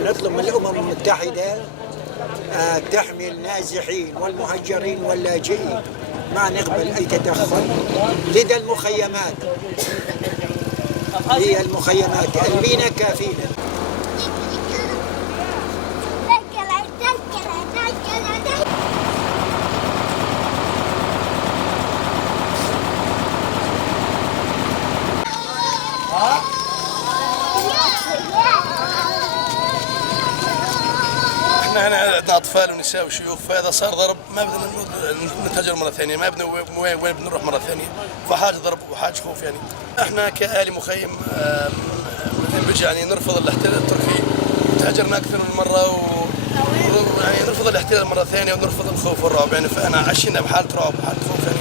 نطلب من الأمم المتحدة تحمي النازحين والمهجرين واللاجئين، ما نقبل أي تدخل. لدى المخيمات، هي المخيمات المينا كافينا. احنا هنا عندنا اطفال ونساء وشيوخ، فاذا صار ضرب ما بدنا نتهجر مره ثانيه، ما بدنا وين بنروح مره ثانيه، فحاجه ضرب وحاجه خوف يعني. احنا كاهالي مخيم يعني نرفض الاحتلال التركي، تهجرنا اكثر من مره يعني نرفض الاحتلال مره ثانيه ونرفض الخوف والرعب يعني، فانا عشنا بحاله رعب وحاله خوف يعني.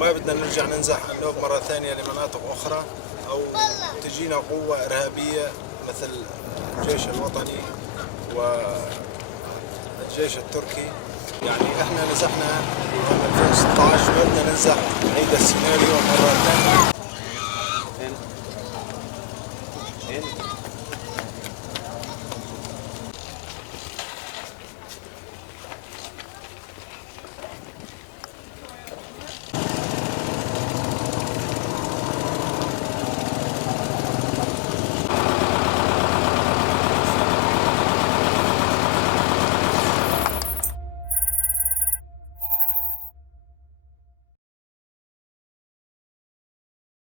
ما بدنا نرجع ننزح النوب مرة ثانية لمناطق أخرى، أو تجينا قوة إرهابية مثل الجيش الوطني والجيش التركي. يعني احنا نزحنا عام 2016، ما بدنا ننزح نعيد السيناريو مرة ثانية.